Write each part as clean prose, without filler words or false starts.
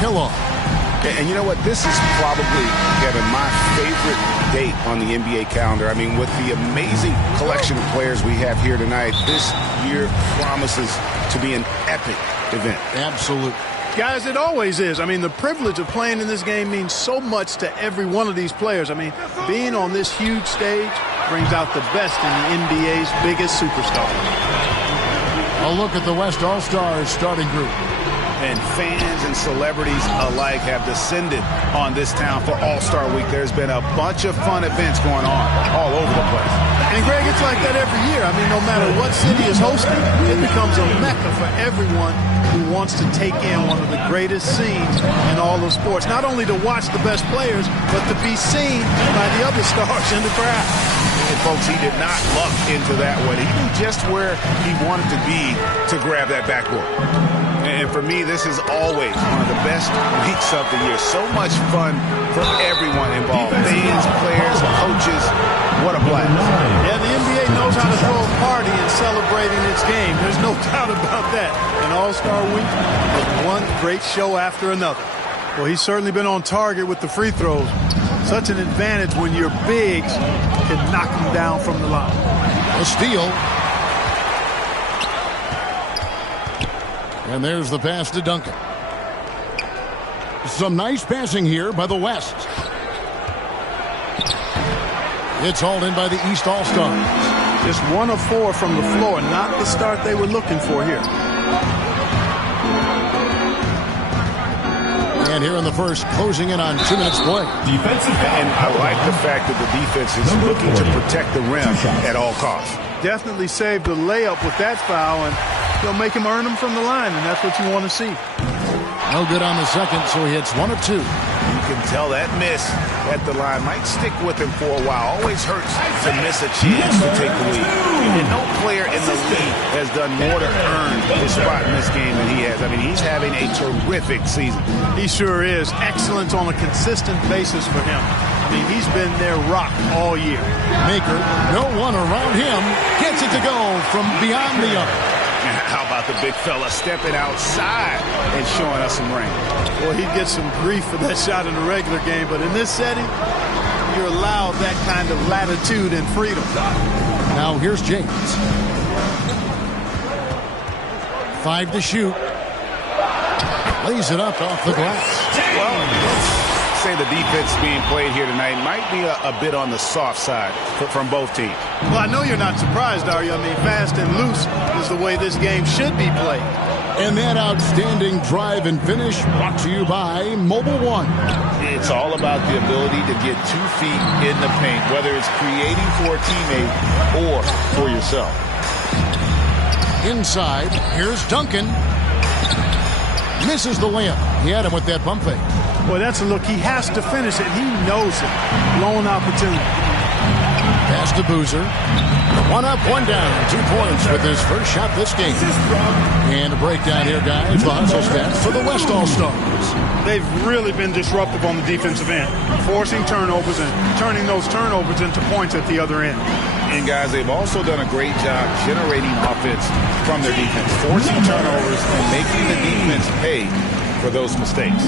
Kellogg. And you know what? This is probably, Kevin, my favorite date on the NBA calendar. I mean, with the amazing collection of players we have here tonight, this year promises to be an epic event. Absolutely. Guys, it always is. I mean, the privilege of playing in this game means so much to every one of these players. I mean, being on this huge stage brings out the best in the NBA's biggest superstars. A look at the West All-Stars starting group. And fans and celebrities alike have descended on this town for All-Star Week. There's been a bunch of fun events going on all over the place. And, Greg, it's like that every year. I mean, no matter what city is hosting, it becomes a mecca for everyone who wants to take in one of the greatest scenes in all of sports. Not only to watch the best players, but to be seen by the other stars in the crowd. And, folks, he did not luck into that one. He knew just where he wanted to be to grab that backboard. And for me, this is always one of the best weeks of the year. So much fun for everyone involved. Fans, players, coaches. What a blast. Yeah, the NBA knows how to throw a party in celebrating its game. There's no doubt about that. An All-Star Week with one great show after another. Well, he's certainly been on target with the free throws. Such an advantage when your bigs can knock them down from the line. A steal. And there's the pass to Duncan. Some nice passing here by the West. It's hauled in by the East All-Stars. Just 1 of 4 from the floor. Not the start they were looking for here. And here in the first, closing in on 2 minutes play. Defensive foul. And I like the fact that the defense is looking to protect the rim at all costs. Definitely saved the layup with that foul, and he'll make him earn them from the line, and that's what you want to see. No good on the second, so he hits 1 of 2. You can tell that miss at the line might stick with him for a while. Always hurts to miss a chance to take the lead. And no player in the league has done more to earn his spot in this game than he has. I mean, he's having a terrific season. He sure is. Excellence on a consistent basis for him. I mean, he's been their rock all year. Maker, no one around him, gets it to go from beyond the arc. How about the big fella stepping outside and showing us some range? Well, he'd get some grief for that shot in the regular game, but in this setting, you're allowed that kind of latitude and freedom. Now here's James. 5 to shoot. Lays it up off the glass. Well, say the defense being played here tonight might be a bit on the soft side from both teams. Well, I know you're not surprised, are you? I mean, fast and loose is the way this game should be played. And that outstanding drive and finish brought to you by Mobile One. It's all about the ability to get 2 feet in the paint, whether it's creating for a teammate or for yourself. Inside, here's Duncan. Misses the layup. He had him with that pump fake. Boy, that's a look. He has to finish it. He knows it. Blown opportunity. Pass to Boozer. 1 up, 1 down. 2 points with his first shot this game. And a breakdown here, guys. The hustle stats for the West All-Stars. They've really been disruptive on the defensive end, forcing turnovers and turning those turnovers into points at the other end. And, guys, they've also done a great job generating offense from their defense, forcing turnovers and making the defense pay for those mistakes.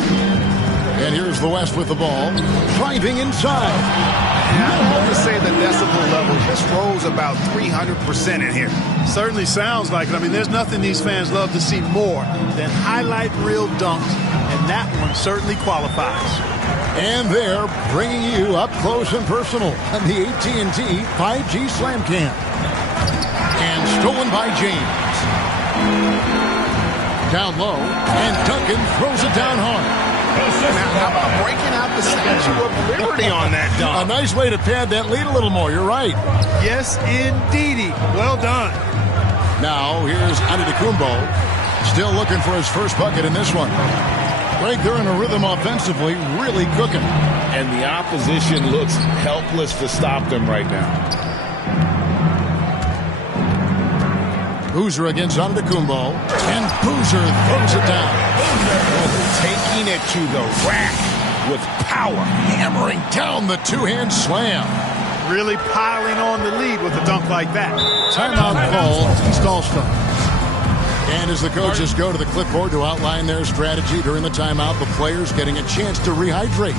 And here's the West with the ball, driving inside. And I love to say the decibel level just rose about 300% in here. Certainly sounds like it. I mean, there's nothing these fans love to see more than highlight reel dunks, and that one certainly qualifies. And they're bringing you up close and personal on the AT&T 5G Slam Cam. And stolen by James. Down low, and Duncan throws it down hard. Now, how about breaking out the Statue of Liberty on that dunk? A nice way to pad that lead a little more. You're right. Yes, indeedy. Well done. Now, here's Antetokounmpo. Still looking for his first bucket in this one. Greg, they're in a rhythm offensively, really cooking. And the opposition looks helpless to stop them right now. Boozer against Antetokounmpo, and Boozer throws it down. Taking it to the rack with power. Hammering down the two-hand slam. Really piling on the lead with a dunk like that. Timeout call, East All-Stars. And as the coaches go to the clipboard to outline their strategy during the timeout, the players getting a chance to rehydrate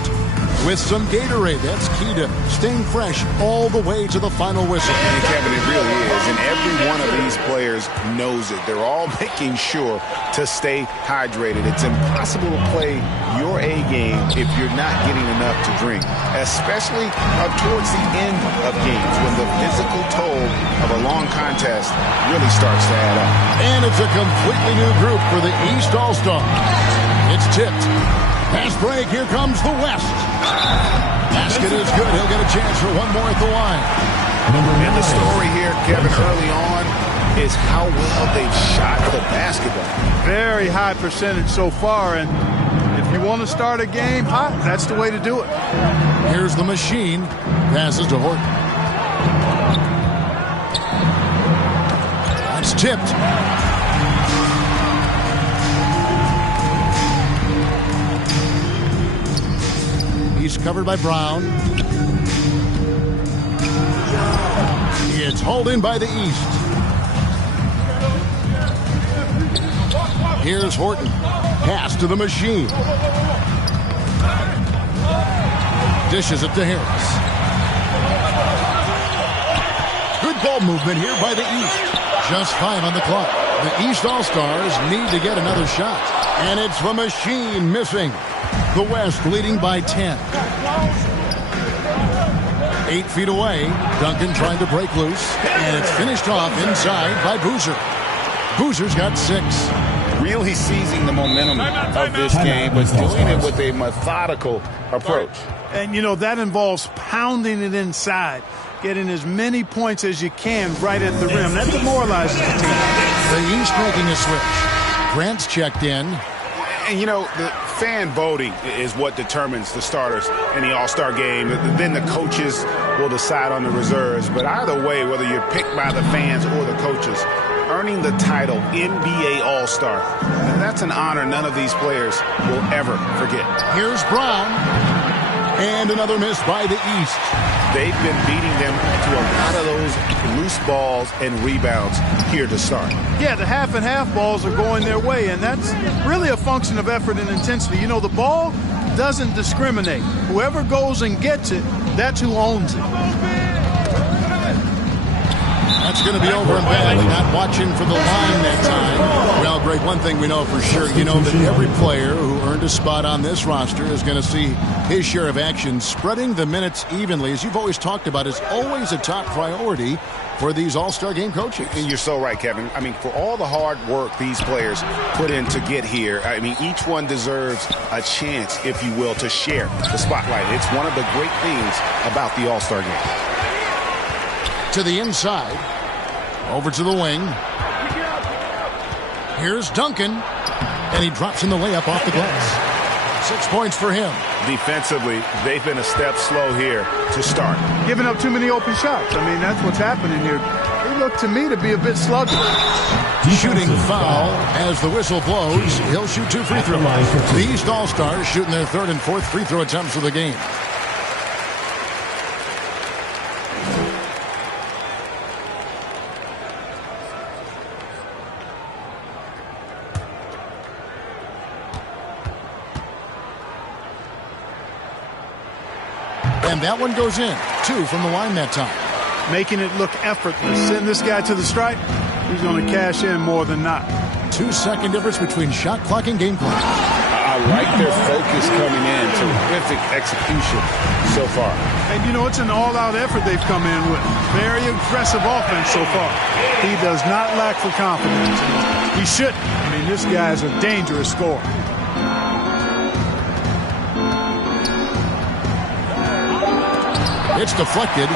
with some Gatorade. That's key to staying fresh all the way to the final whistle. And Kevin, it really is. And every one of these players knows it. They're all making sure to stay hydrated. It's impossible to play your A game if you're not getting enough to drink, especially up towards the end of games when the physical toll of a long contest really starts to add up. And it's a completely new group for the East All-Stars. It's tipped. Pass break. Here comes the West. Basket is good. He'll get a chance for one more at the line. And the story here, Kevin, early on is how well they've shot the basketball. Very high percentage so far, and if you want to start a game hot, that's the way to do it. Here's the machine. Passes to Horton. That's tipped. He's covered by Brown. It's hauled in by the East. Here's Horton. Pass to the machine. Dishes it to Harris. Good ball movement here by the East. Just 5 on the clock. The East All-Stars need to get another shot. And it's the machine missing. The West leading by 10. 8 feet away. Duncan trying to break loose. And it's finished off inside by Boozer. Boozer's got 6. Really seizing the momentum of this game, but doing it with a methodical approach. And, you know, that involves pounding it inside, getting as many points as you can right at the rim. That demoralizes the team. The East making a switch. Grant's checked in. And, you know, the fan voting is what determines the starters in the All-Star game. Then the coaches will decide on the reserves. But either way, whether you're picked by the fans or the coaches, earning the title NBA All-Star, that's an honor none of these players will ever forget. Here's Brown. And another miss by the East. They've been beating them to a lot of those loose balls and rebounds here to start. Yeah, the half and half balls are going their way, and that's really a function of effort and intensity. You know, the ball doesn't discriminate. Whoever goes and gets it, that's who owns it. That's going to be over and back. Not watching for the line that time. Well, Greg, one thing we know for sure, you know that every player who earned a spot on this roster is going to see his share of action. Spreading the minutes evenly, as you've always talked about, is always a top priority for these All-Star game coaches. And you're so right, Kevin. I mean, for all the hard work these players put in to get here, I mean, each one deserves a chance, if you will, to share the spotlight. It's one of the great things about the All-Star game. To the inside. Over to the wing. Here's Duncan. And he drops in the layup off the glass. 6 points for him. Defensively, they've been a step slow here to start. Giving up too many open shots. I mean, that's what's happening here. They look to me to be a bit sluggish. Shooting foul as the whistle blows. He'll shoot 2 free throws. The East All-Stars shooting their 3rd and 4th free throw attempts of the game. And that one goes in. 2 from the line that time. Making it look effortless. Send this guy to the stripe. He's going to cash in more than not. 2-second difference between shot clock and game clock. I like their focus coming in. Terrific execution so far. And, you know, it's an all-out effort they've come in with. Very impressive offense so far. He does not lack for confidence. He shouldn't. I mean, this guy's a dangerous scorer. It's deflected.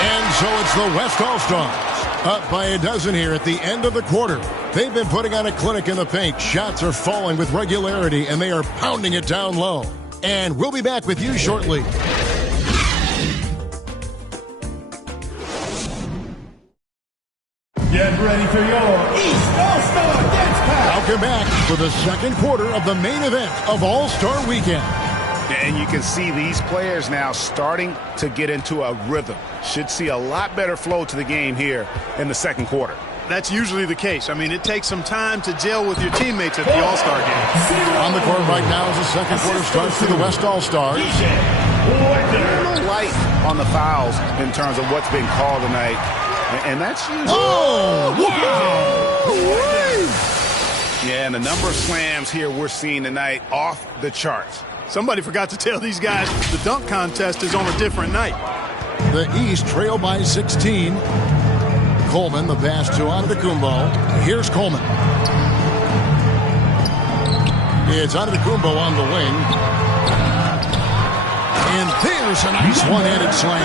And so it's the West All-Stars. Up by a dozen here at the end of the quarter. They've been putting on a clinic in the paint. Shots are falling with regularity, and they are pounding it down low. And we'll be back with you shortly. Get ready for your East All-Star Dance Pack. Welcome back for the second quarter of the main event of All-Star Weekend. And you can see these players now starting to get into a rhythm. Should see a lot better flow to the game here in the second quarter. That's usually the case. I mean, it takes some time to gel with your teammates at the All-Star game. On the court right now as the second quarter starts for the West All-Stars. A little light on the fouls in terms of what's been called tonight. And that's usually... Oh, wow! Yeah, and the number of slams here we're seeing tonight off the charts. Somebody forgot to tell these guys the dunk contest is on a different night. The East trail by 16. Coleman, the pass to Antetokounmpo. Here's Coleman. It's Antetokounmpo on the wing. And there's a nice one-handed slam.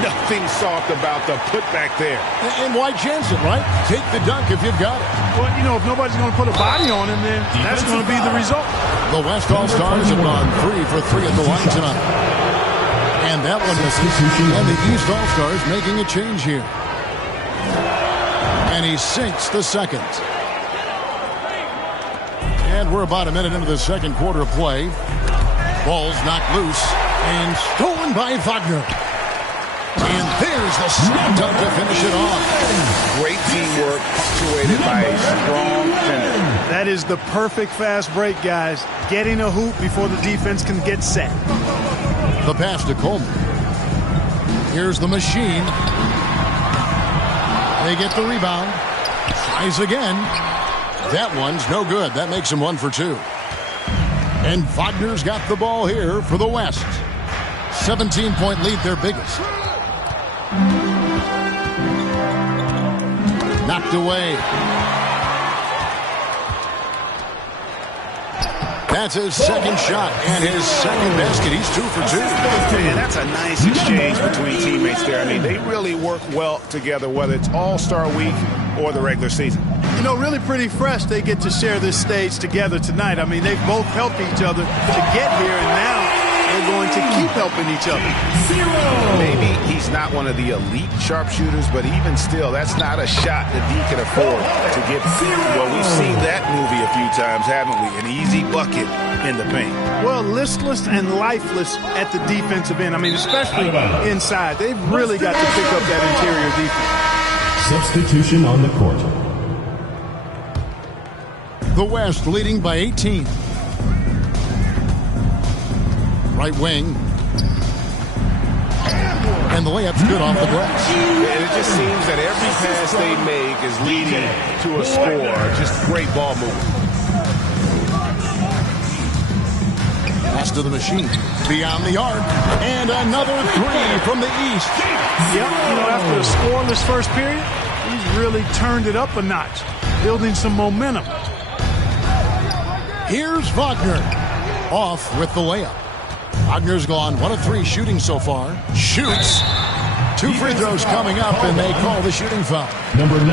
Nothing soft about the putback there. And why chance it, right? Take the dunk if you've got it. Well, you know, if nobody's going to put a body on him, then that's going to be the result. The West All-Stars have gone 3 for 3 at the line tonight. And that one misses. And the East All-Stars making a change here. And he sinks the second. And we're about a minute into the second quarter of play. Ball's knocked loose and stolen by Wagner. And there's the slam dunk to finish it off. Great teamwork punctuated by a strong finish. That is the perfect fast break, guys. Getting a hoop before the defense can get set. The pass to Coleman. Here's the machine. They get the rebound. Tries again. That one's no good. That makes him 1 for 2. And Wagner's got the ball here for the West. 17-point lead, their biggest. Knocked away. That's his second shot and his second basket. He's 2 for 2. Man, that's a nice exchange between teammates there. I mean, they really work well together, whether it's All-Star Week or the regular season. You know, really pretty fresh they get to share this stage together tonight. I mean, they've both helped each other to get here, and now they're going to keep helping each other. Maybe he's not one of the elite sharpshooters, but even still, that's not a shot that he can afford to get. Well, we've seen that movie a few times, haven't we? An easy bucket in the paint. Well, listless and lifeless at the defensive end. I mean, especially inside. They've really got to pick up that interior defense. Substitution on the court. The West leading by 18. Right wing. And the layup's good off the glass. And it just seems that every pass they make is leading to a score. Just great ball movement. Pass to the machine. Beyond the arc. And another 3 from the East. Yep, you know, after a scoreless first period, he's really turned it up a notch, building some momentum. Here's Wagner. Off with the layup. Wagner's gone 1 of 3 shooting so far. Shoots. 2 free throws coming up, and they call the shooting foul. Number 9.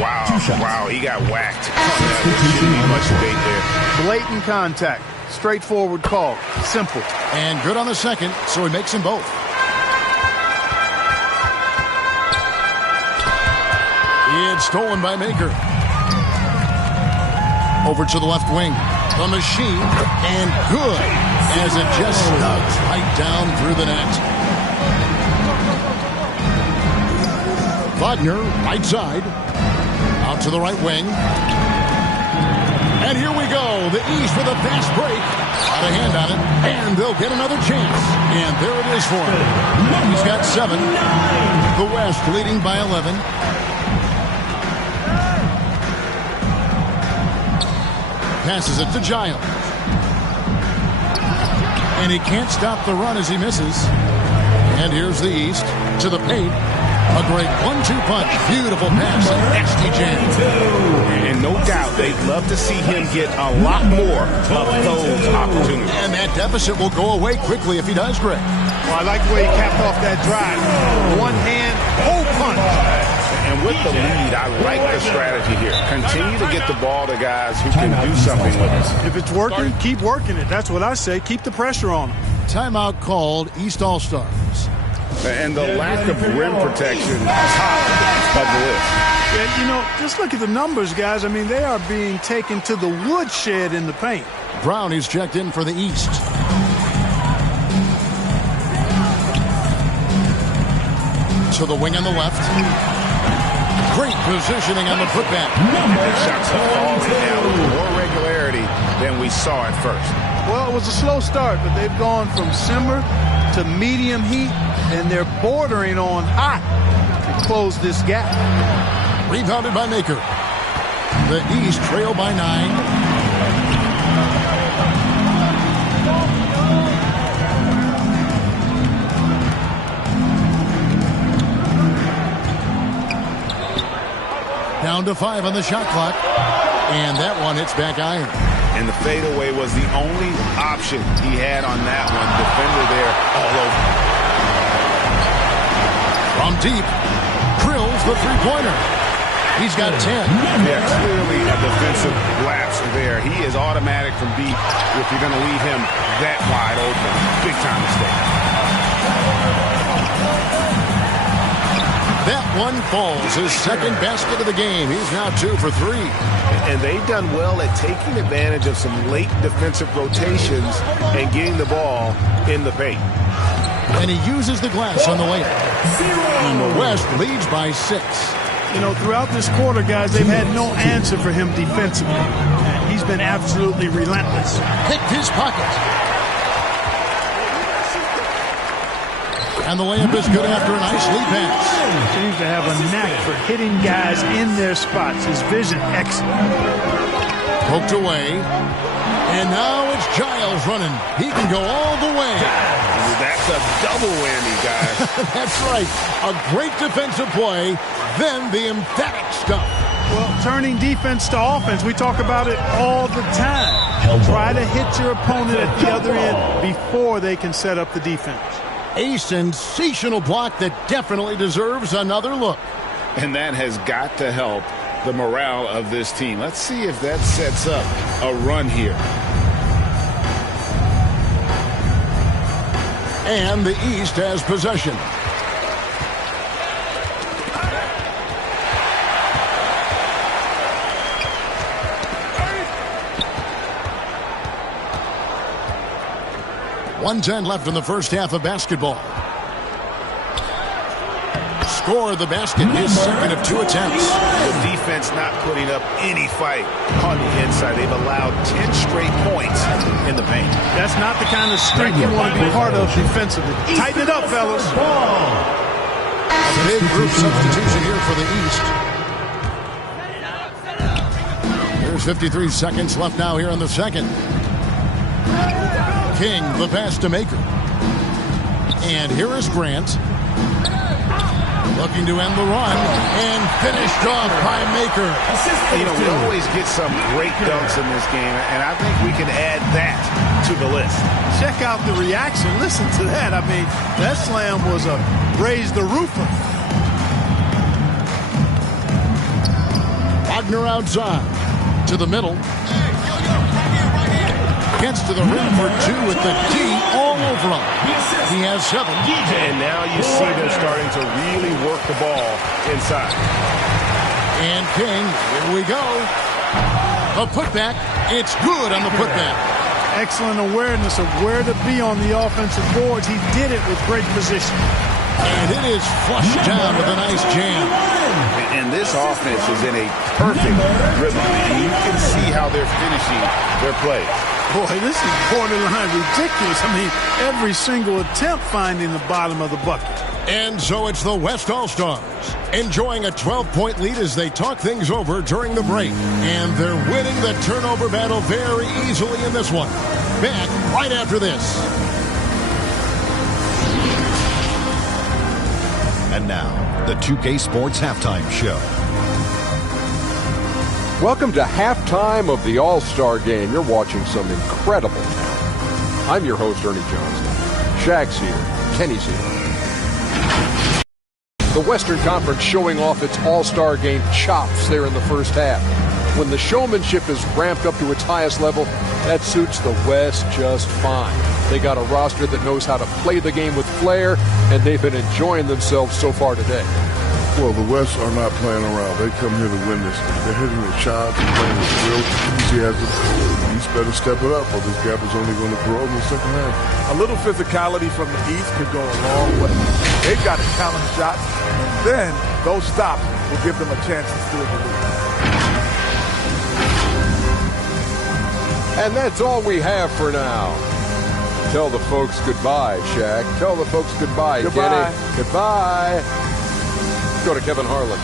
Wow, he got whacked. There shouldn't be much debate there. Blatant contact. Straightforward call. Simple. And good on the second, so he makes them both. It's stolen by Maker. Over to the left wing. The machine, and good, as it just snugs right down through the net. Wagner, right side. Out to the right wing. And here we go. The East with a fast break. Got a hand on it, and they'll get another chance. And there it is for him. He's got 7. The West leading by 11. Passes it to Giles. And he can't stop the run as he misses. And here's the East to the paint. A great 1-2 punch. Beautiful pass. Nasty jam. And no doubt they'd love to see him get a lot more of those opportunities. And that deficit will go away quickly if he does, Greg. Well, I like the way he capped off that drive. One hand, whole punch. And with the lead, I like the strategy here. Continue to get the ball to guys who can do something with it. If it's working, keep working it. That's what I say. Keep the pressure on them. Timeout called, East All-Stars. And the lack of rim protection top of the list. Yeah, you know, just look at the numbers, guys. I mean, they are being taken to the woodshed in the paint. Brown is checked in for the East. to the wing on the left. Great positioning on the putback. These shots are falling now with more regularity than we saw at first. Well, it was a slow start, but they've gone from simmer to medium heat, and they're bordering on hot to close this gap. Rebounded by Maker. The East trail by 9. Down to 5 on the shot clock. And that one hits back iron. And the fadeaway was the only option he had on that one. Defender there all over. From deep, drills the three-pointer. He's got 10. Yeah, clearly a defensive lapse there. He is automatic from deep if you're going to leave him that wide open. Big time mistake. That one falls. His second basket of the game. He's now 2 for 3. And they've done well at taking advantage of some late defensive rotations and getting the ball in the paint. And he uses the glass on the layup. And the West leads by 6. You know, throughout this quarter, guys, they've had no answer for him defensively. And he's been absolutely relentless. Picked his pocket. And the layup is good after a nice lead pass. Seems to have a knack for hitting guys in their spots. His vision excellent. Poked away. And now it's Giles running. He can go all the way. That's a double whammy, guys. That's right. A great defensive play, then the emphatic stuff. Well, turning defense to offense, we talk about it all the time. Try to hit your opponent at the other end before they can set up the defense. A sensational block that definitely deserves another look. And that has got to help the morale of this team. Let's see if that sets up a run here. And the East has possession. .110 left in the first half of basketball. Score the basket, his second of 2 attempts. The defense not putting up any fight on the inside. They've allowed 10 straight points in the paint. That's not the kind of streak you want to be part of defensively. Tighten it up, fellas. A big group substitution here for the East. There's 53 seconds left now here in the second. King, the pass to Maker. And here is Grant. Looking to end the run. And finished off by Maker. You know, we always get some great dunks in this game, and I think we can add that to the list. Check out the reaction. Listen to that. I mean, that slam was a raise the roofer. Wagner outside. To the middle. Gets to the rim for 2 with the D all over him. He has 7. And now you see them starting to really work the ball inside. And King, here we go. A putback. It's good on the putback. Excellent awareness of where to be on the offensive boards. He did it with great position. And it is flushed down with a nice jam. And this offense is in a perfect rhythm. And you can see how they're finishing their plays. Boy, this is borderline ridiculous. I mean, every single attempt finding the bottom of the bucket. And so it's the West All-Stars enjoying a 12-point lead as they talk things over during the break. And they're winning the turnover battle very easily in this one. Back right after this. And now, the 2K Sports Halftime Show. Welcome to halftime of the All-Star Game. You're watching some incredible talent. I'm your host, Ernie Johnson. Shaq's here. Kenny's here. The Western Conference showing off its All-Star Game chops there in the first half. When the showmanship is ramped up to its highest level, that suits the West just fine. They got a roster that knows how to play the game with flair, and they've been enjoying themselves so far today. Well, the West are not playing around. They come here to win this thing. They're hitting the shots, playing with real enthusiasm. The East better step it up, or this gap is only going to grow in the second half. A little physicality from the East could go a long way. They've got to challenge shots. Then those stops will give them a chance to steal the lead. And that's all we have for now. Tell the folks goodbye, Shaq. Tell the folks goodbye, Goodbye. Kenny. Goodbye. Go to Kevin Harlan.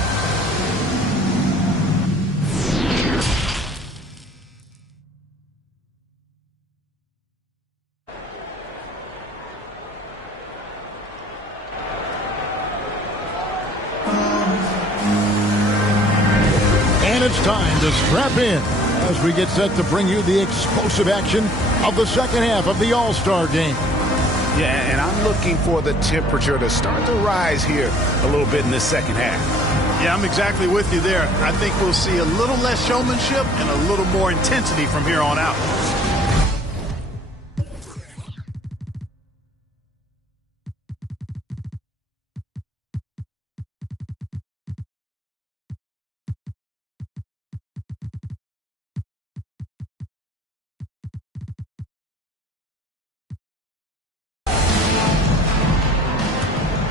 And it's time to strap in as we get set to bring you the explosive action of the second half of the All-Star game. Yeah, and I'm looking for the temperature to start to rise here a little bit in the second half. Yeah, I'm exactly with you there. I think we'll see a little less showmanship and a little more intensity from here on out.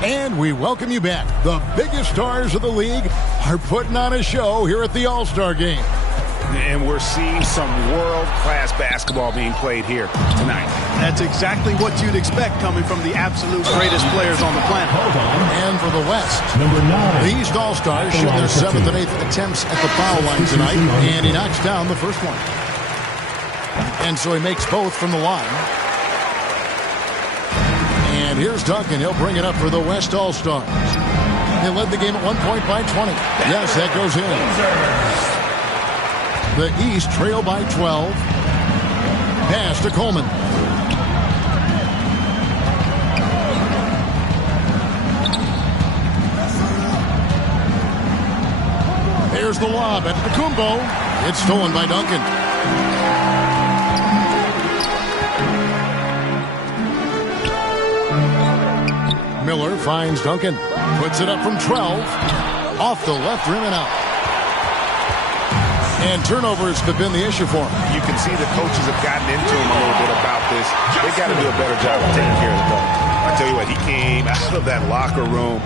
And we welcome you back. The biggest stars of the league are putting on a show here at the All-Star game. And we're seeing some world-class basketball being played here tonight. That's exactly what you'd expect coming from the absolute greatest players on the planet. And for the West, Number 9. the East All-Stars shoot their 7th and 8th attempts at the foul line tonight, and he knocks down the first one. And so he makes both from the line. And here's Duncan. He'll bring it up for the West All-Stars. They led the game at 1 point by 20. Yes, that goes in. The East trail by 12. Pass to Coleman. Here's the lob at Kumbo. It's stolen by Duncan. Miller finds Duncan. Puts it up from 12. Off the left rim and out. And turnovers have been the issue for him. You can see the coaches have gotten into him a little bit about this. They got to do a better job of taking care of the ball. I tell you what, he came out of that locker room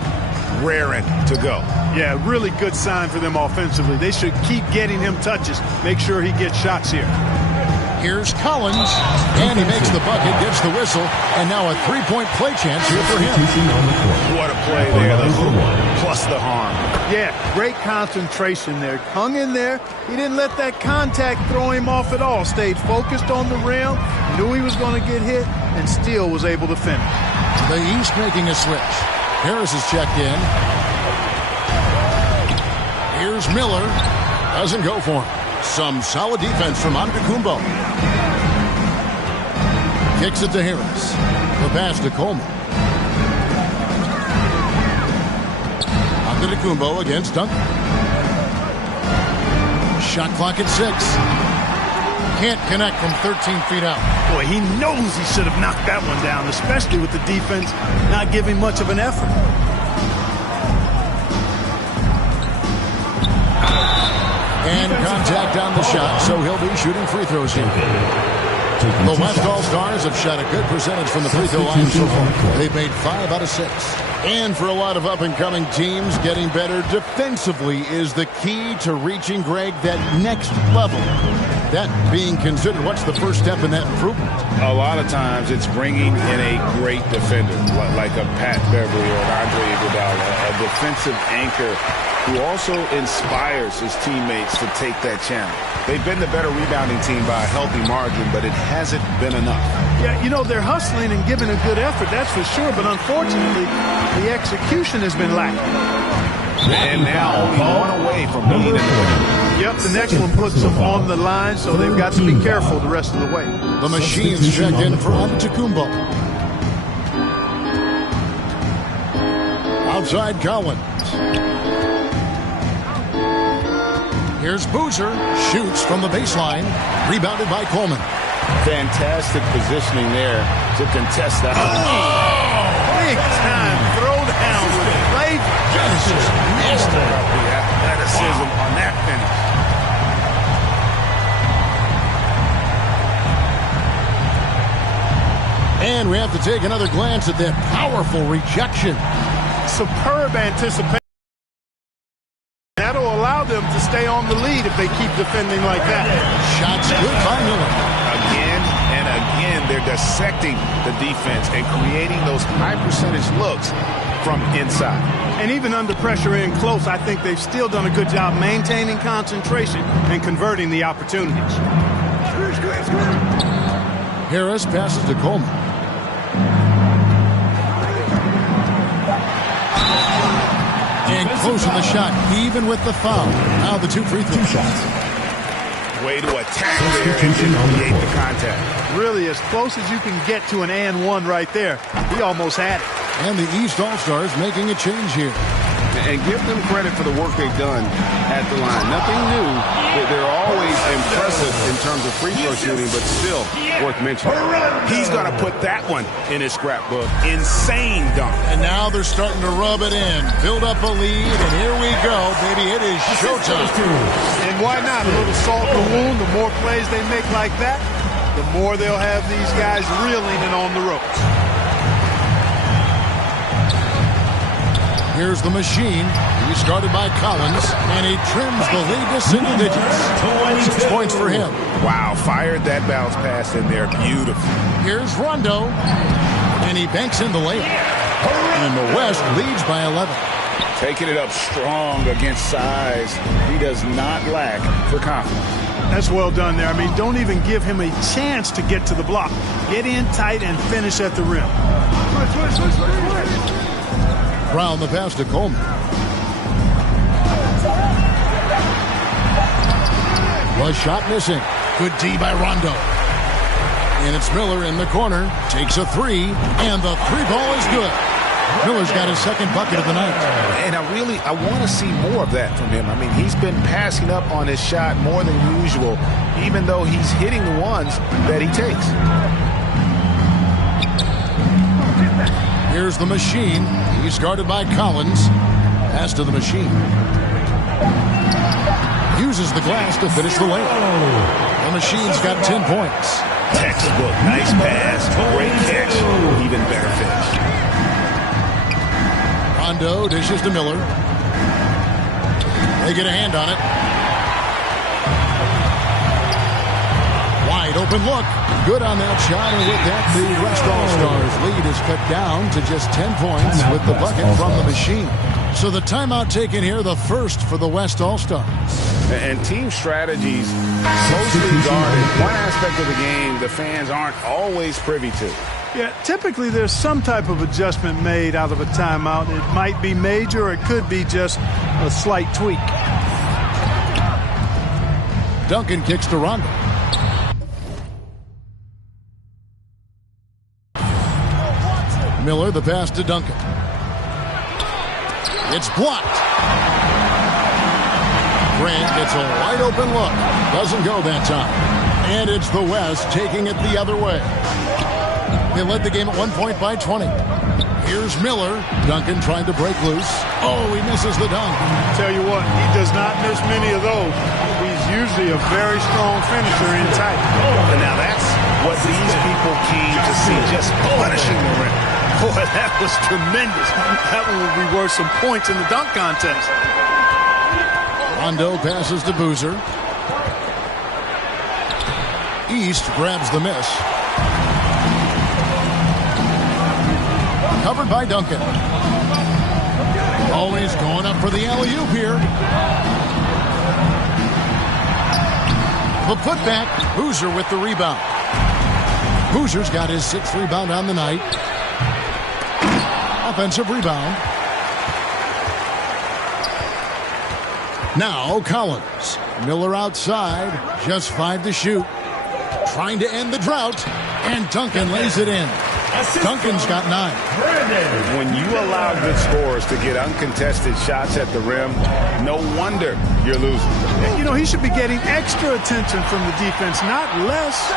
raring to go. Yeah, really good sign for them offensively. They should keep getting him touches. Make sure he gets shots here. Here's Collins, and he makes the bucket, gets the whistle, and now a three-point play chance here for him. What a play there, the hoop plus the harm. Yeah, great concentration there. Hung in there. He didn't let that contact throw him off at all. Stayed focused on the rim, knew he was going to get hit, and still was able to finish. The East making a switch. Harris is checked in. Here's Miller. Doesn't go for him. Some solid defense from Antetokounmpo. Kicks it to Harris. The pass to Coleman. Antetokounmpo against Duncan. Shot clock at 6. Can't connect from 13 feet out. Boy, he knows he should have knocked that one down, especially with the defense not giving much of an effort. And contact on the shot, so he'll be shooting free throws here. The West All-Stars have shot a good percentage from the free throw line so far. They've made 5 out of 6. And for a lot of up-and-coming teams, getting better defensively is the key to reaching, Greg, that next level. That being considered, what's the first step in that improvement? A lot of times it's bringing in a great defender, like a Pat Beverly or an Andre Iguodala, a defensive anchor who also inspires his teammates to take that challenge. They've been the better rebounding team by a healthy margin, but it hasn't been enough. Yeah, you know, they're hustling and giving a good effort, that's for sure, but unfortunately, the execution has been lacking. And now only one away from being in the game. Yep, the next one puts them on the line, so they've got to be careful the rest of the way. The Machines check in for Antetokounmpo. Outside Collins. Here's Boozer. Shoots from the baseline. Rebounded by Coleman. Fantastic positioning there to contest that. Big time throwdown with flavor. He's just nasty about the athleticism on that finish. And we have to take another glance at that powerful rejection. Superb anticipation. That'll allow them to stay on the lead if they keep defending like that. Shots good by Miller. Again and again, they're dissecting the defense and creating those high-percentage looks from inside. And even under pressure in close, I think they've still done a good job maintaining concentration and converting the opportunities. Harris passes to Coleman. And close on the shot, even with the foul. Now the 2 free throw shots. Way to attack there and create the contact. Really as close as you can get to an and one right there. He almost had it. And the East All-Stars making a change here. And give them credit for the work they've done at the line. Nothing new. They're always impressive in terms of free throw shooting, but still worth mentioning. He's going to put that one in his scrapbook. Insane dunk. And now they're starting to rub it in. Build up a lead, and here we go, baby. It is showtime. And why not? A little salt in the wound. The more plays they make like that, the more they'll have these guys reeling and on the ropes. Here's the machine. He started by Collins, and he trims the lead to single digits. 6 points for him. Wow, fired that bounce pass in there. Beautiful. Here's Rondo, and he banks in the layup. And the West leads by 11. Taking it up strong against size. He does not lack for confidence. That's well done there. I mean, don't even give him a chance to get to the block. Get in tight and finish at the rim. Brown the pass to Coleman. Was shot missing. Good D by Rondo. And it's Miller in the corner. Takes a 3, and the 3-ball is good. Miller's got his second bucket of the night. And I want to see more of that from him. I mean, he's been passing up on his shot more than usual, even though he's hitting the ones that he takes. Here's the machine. He's guarded by Collins. Pass to the machine. Uses the glass to finish the layup. The machine's got 10 points. Textbook. Nice pass. Great catch. Even better finish. Rondo dishes to Miller. They get a hand on it. Wide open look. Good on that shot, and with that, the West All-Stars lead is cut down to just 10 points with the bucket from the machine. So the timeout taken here, the first for the West All-Stars. And team strategies closely guarded. One aspect of the game the fans aren't always privy to. Yeah, typically there's some type of adjustment made out of a timeout. It might be major, or it could be just a slight tweak. Duncan kicks to Rondo. Miller, the pass to Duncan. It's blocked. Grant gets a wide open look. Doesn't go that time. And it's the West taking it the other way. They led the game at 1 point by 20. Here's Miller. Duncan trying to break loose. Oh, he misses the dunk. Tell you what, he does not miss many of those. He's usually a very strong finisher in tight. And now that's what these people came to see, just punishing the rim. Boy, that was tremendous. That one will be worth some points in the dunk contest. Rondo passes to Boozer. East grabs the miss. Covered by Duncan. Oh, he's going up for the alley-oop here. The putback. Boozer with the rebound. Boozer's got his 6th rebound on the night. Offensive rebound. Now Collins. Miller outside. Just 5 to shoot. Trying to end the drought. And Duncan lays it in. Duncan's got 9. When you allow good scorers to get uncontested shots at the rim, no wonder you're losing. You know, he should be getting extra attention from the defense, not less.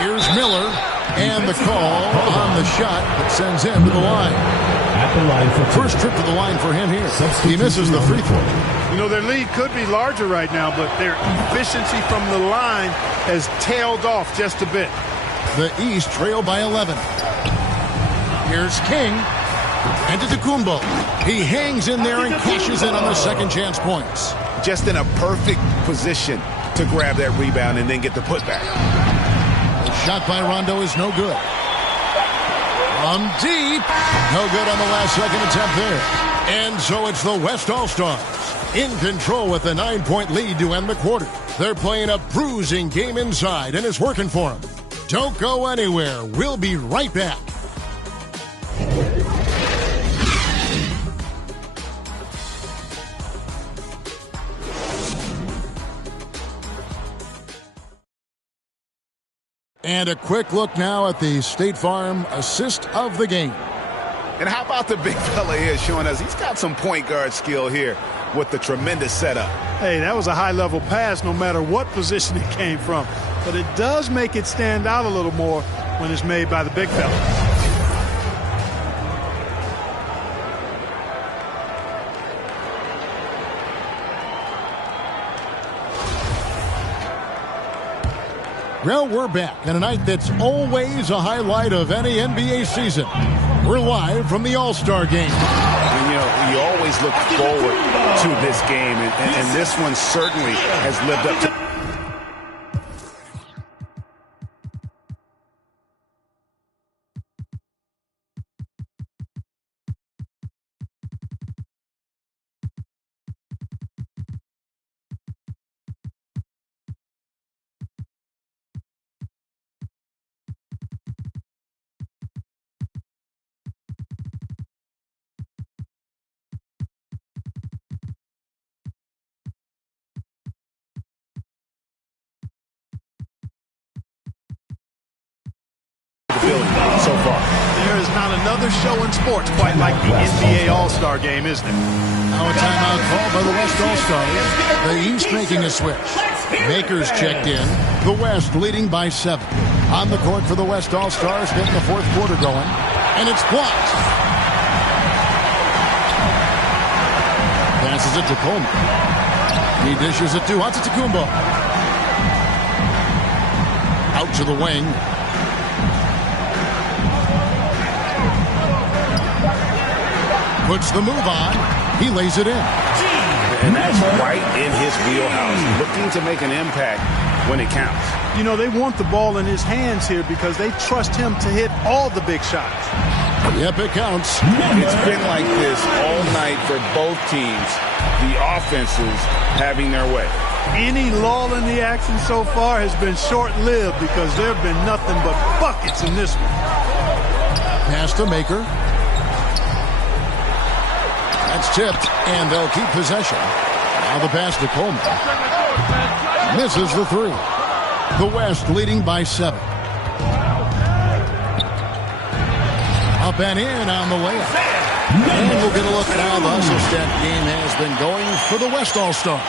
Here's Miller, and the call on the shot that sends him to the line. at the line for two. First trip to the line for him here. He misses the free throw. You know, their lead could be larger right now, but their efficiency from the line has tailed off just a bit. The East trail by 11. Here's King. And to Antetokounmpo. He hangs in there and cashes in on the second chance points. Just in a perfect position to grab that rebound and then get the putback. The shot by Rondo is no good. From deep. No good on the last second attempt there. And so it's the West All-Stars in control with a 9-point lead to end the quarter. They're playing a bruising game inside, and it's working for them. Don't go anywhere. We'll be right back. And a quick look now at the State Farm assist of the game. And how about the big fella here showing us he's got some point guard skill here with the tremendous setup. Hey, that was a high-level pass no matter what position it came from. But it does make it stand out a little more when it's made by the big fella. Well, we're back on a night that's always a highlight of any NBA season. We're live from the All-Star game. And, you know, you always look forward to this game, and this one certainly has lived up to. So far. There is not another show in sports quite like the NBA All-Star Game, is there? Now a timeout called by the West All-Stars. The East making a switch. Makers checked in. The West leading by 7. On the court for the West All-Stars, getting the fourth quarter going. And it's blocked. Passes it to Coleman. He dishes it to Antetokounmpo. Out to the wing. Puts the move on. He lays it in. And that's right in his wheelhouse. Looking to make an impact when it counts. You know, they want the ball in his hands here because they trust him to hit all the big shots. Yep, it counts. It's been like this all night for both teams. The offenses having their way. Any lull in the action so far has been short-lived because there have been nothing but buckets in this one. Pass to Maker. That's tipped, and they'll keep possession. Now the pass to Coleman. Misses the three. The West leading by 7. Up and in on the layup. And we'll get a look at how the hustle stat game has been going for the West All-Stars.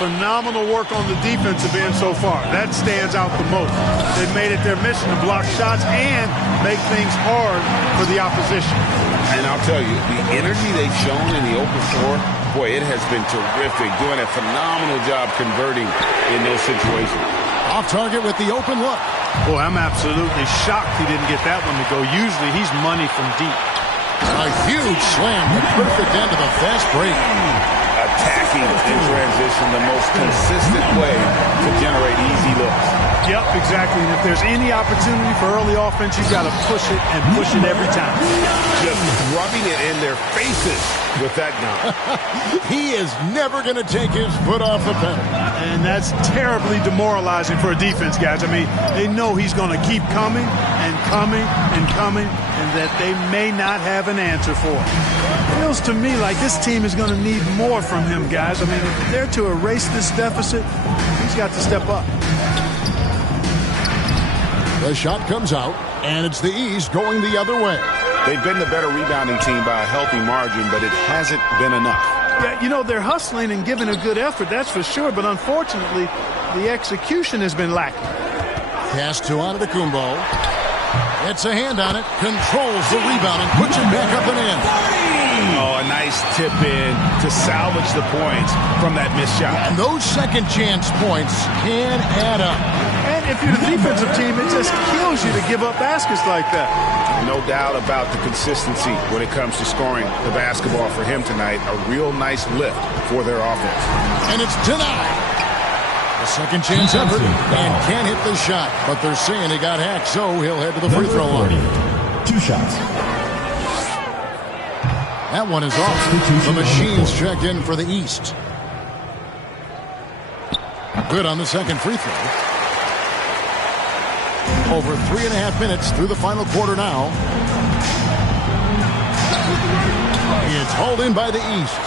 Phenomenal work on the defensive end so far. That stands out the most. They've made it their mission to block shots and make things hard for the opposition. And I'll tell you, the energy they've shown in the open floor, boy, it has been terrific. Doing a phenomenal job converting in those situations. Off target with the open look. Boy, I'm absolutely shocked he didn't get that one to go. Usually he's money from deep. A huge slam, the perfect end of a fast break. Attacking in transition, the most consistent way to generate easy looks. Yep, exactly. And if there's any opportunity for early offense, you've got to push it and push it every time. Just rubbing it in their faces with that gun. He is never going to take his foot off the pedal. And that's terribly demoralizing for a defense, guys. I mean, they know he's going to keep coming and coming and coming, and that they may not have an answer for it. Feels to me like this team is going to need more from him, guys. I mean, if they're to erase this deficit, he's got to step up. The shot comes out, and it's the East going the other way. They've been the better rebounding team by a healthy margin, but it hasn't been enough. Yeah, you know, they're hustling and giving a good effort, that's for sure, but unfortunately, the execution has been lacking. Pass to Antetokounmpo. Gets a hand on it, controls the rebound, and puts it back up and in. Oh, a nice tip in to salvage the points from that missed shot. And those second chance points can add up. And if you're the defensive team, it just kills you to give up baskets like that. No doubt about the consistency when it comes to scoring the basketball for him tonight. A real nice lift for their offense. And it's denied. A second chance effort and can't hit the shot. But they're saying he got hacked, so he'll head to the free throw line. 2 shots. That one is off. The Machines check in for the East. Good on the second free throw. Over 3.5 minutes through the final quarter now. It's hauled in by the East.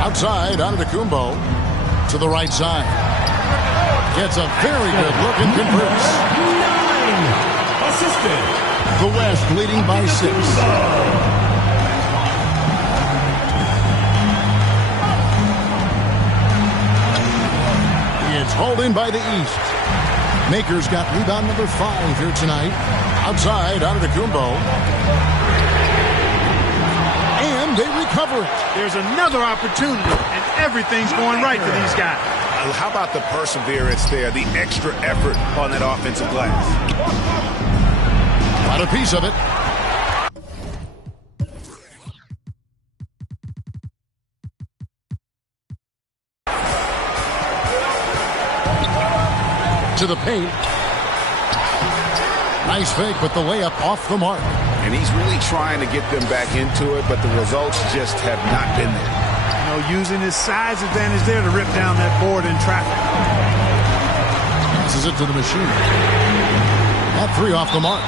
Outside, Antetokounmpo to the right side. Gets a very good look and converts. 9. Assistant. The West leading by 6. It's hauled in by the East. Maker's got rebound number 5 here tonight. Outside, Antetokounmpo. And they recover it. There's another opportunity, and everything's going right for these guys. How about the perseverance there, the extra effort on that offensive glass? Got a piece of it. To the paint. Nice fake, but the layup off the mark. And he's really trying to get them back into it, but the results just have not been there. You know, using his size advantage there to rip down that board in traffic. Passes it to the Machine. That 3 off the mark.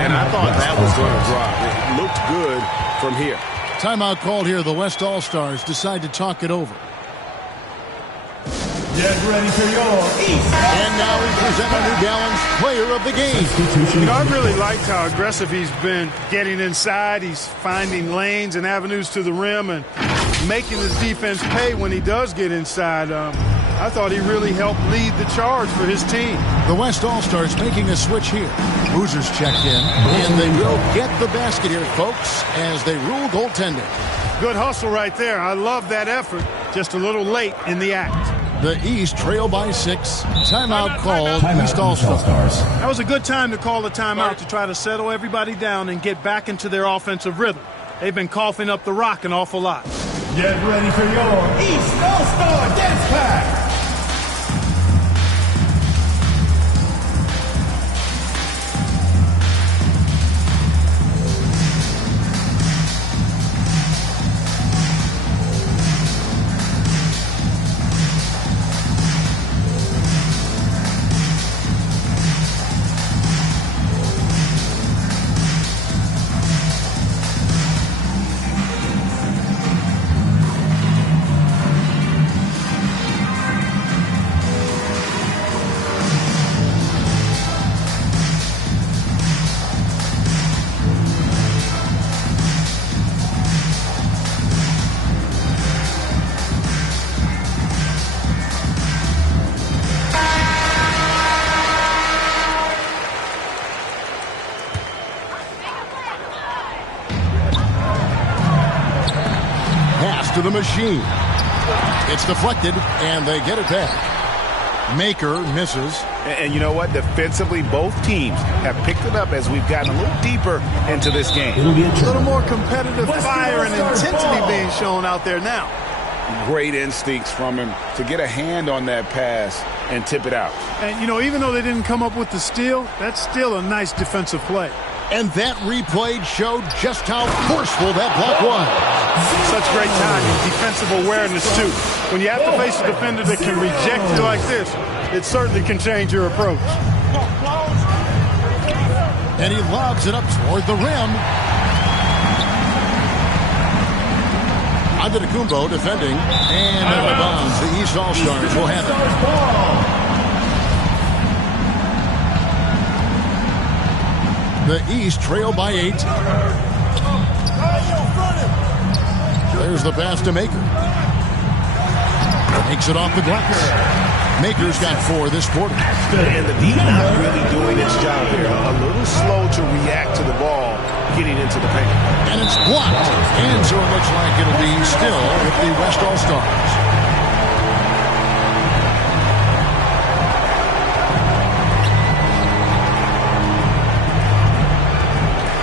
And I thought that was going to drop. It looked good from here. Timeout called here. The West All-Stars decide to talk it over. Get ready for your East. And now we present our New Balance player of the game. You know, I really liked how aggressive he's been getting inside. He's finding lanes and avenues to the rim and making his defense pay when he does get inside. I thought he really helped lead the charge for his team. The West All-Stars making a switch here. Boozer's checked in, and they will get the basket here, folks, as they rule goaltending. Good hustle right there. I love that effort. Just a little late in the act. The East trail by 6. Timeout called. East All-Stars. That was a good time to call a timeout to try to settle everybody down and get back into their offensive rhythm. They've been coughing up the rock an awful lot. Get ready for your East All-Star Dance Pack. To the Machine. It's deflected, and they get it back. Maker misses. And you know what? Defensively, both teams have picked it up as we've gotten a little deeper into this game. A little more competitive fire and intensity being shown out there now. Great instincts from him to get a hand on that pass and tip it out. And, you know, even though they didn't come up with the steal, that's still a nice defensive play. And that replay showed just how forceful that block was. Such great timing, defensive awareness, too. When you have to face a defender that can reject you like this, it certainly can change your approach. And he lobs it up toward the rim. Antetokounmpo defending. And out of bounds. The East All-Stars will have it. The East trail by 8. There's the pass to Maker. Makes it off the glass. Maker's got 4 this quarter. And the D not really doing its job there. A little slow to react to the ball getting into the paint. And it's blocked. And so it looks like it'll be still with the West All-Stars.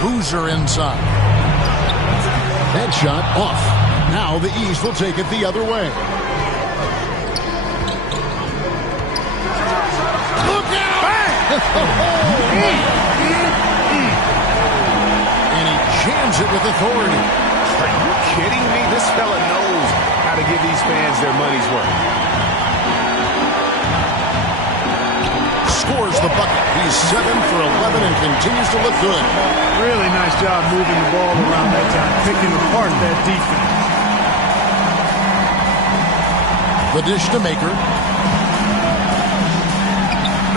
Boozer inside. That shot off. Now the East will take it the other way. Look out! And he jams it with authority. Are you kidding me? This fella knows how to give these fans their money's worth. Scores the bucket. He's 7 for 11 and continues to look good. Really nice job moving the ball around that time, picking apart that defense. The dish to Maker.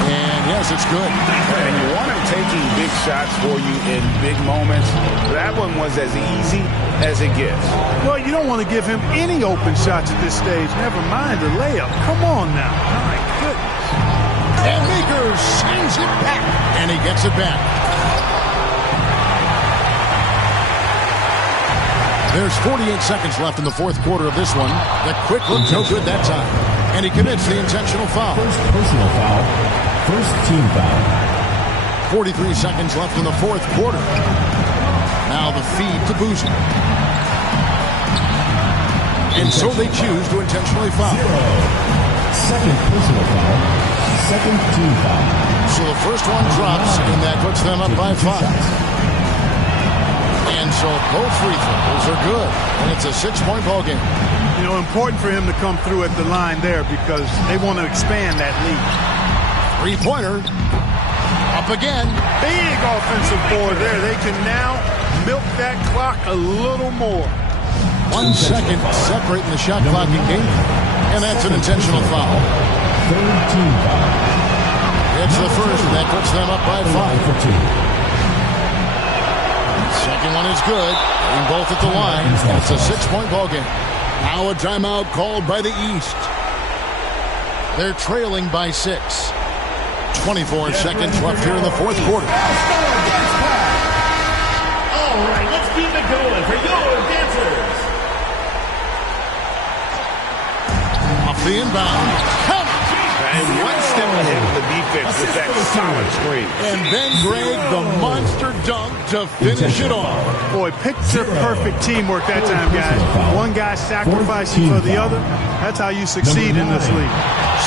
And yes, it's good. And you want him taking big shots for you in big moments. That one was as easy as it gets. Well, you don't want to give him any open shots at this stage. Never mind a layup. Come on now. My goodness. And Maker sends it back. And he gets it back. There's 48 seconds left in the fourth quarter of this one. The quick look, no good that time. And he commits the intentional foul. First personal foul. First team foul. 43 seconds left in the fourth quarter. Now the feed to Boozer. And so they choose to intentionally foul. Second personal foul. Second team foul. So the first one drops, and that puts them up by 5. And so both free throws are good. And it's a 6-point ball game. You know, important for him to come through at the line there because they want to expand that lead. Three-pointer. Up again. Big offensive board there. They can now milk that clock a little more. 1 second separating the shot clock and game. And that's an intentional foul. Third team foul. It's the first, and that puts them up by 5. For 2. Second one is good. Getting both at the line. It's a 6-point ball game. Now a timeout called by the East. They're trailing by 6. 24 seconds left here in the fourth quarter. All right, let's keep it going for your dancers. Off the inbound. Count. And one step ahead of the defense with that solid screen. And then Greg, the monster dunk to finish it off. Boy, picture-perfect teamwork that time, guys. One guy sacrificing for the other. That's how you succeed in this league.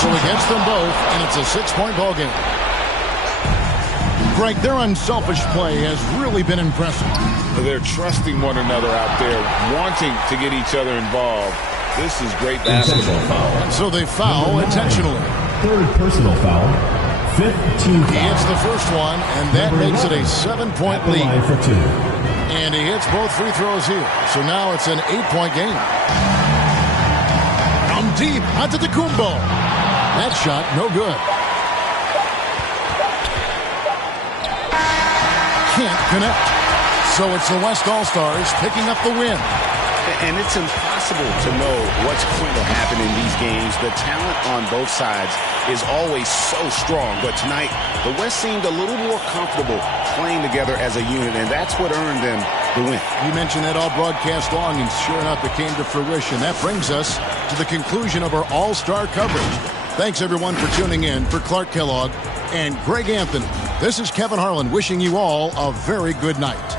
So against them both, and it's a 6-point ball game. Greg, their unselfish play has really been impressive. They're trusting one another out there, wanting to get each other involved. This is great basketball. And so they foul intentionally. Third personal foul. Fifth team foul. He hits the first one, and that makes it a 7-point lead. For 2. And he hits both free throws here. So now it's an 8-point game. From deep, Antetokounmpo. That shot, no good. Can't connect. So it's the West All-Stars picking up the win. And it's impossible to know what's going to happen in these games. The talent on both sides is always so strong. But tonight, the West seemed a little more comfortable playing together as a unit, and that's what earned them the win. You mentioned that all broadcast long, and sure enough, it came to fruition. That brings us to the conclusion of our All-Star coverage. Thanks, everyone, for tuning in. For Clark Kellogg and Greg Anthony, this is Kevin Harlan wishing you all a very good night.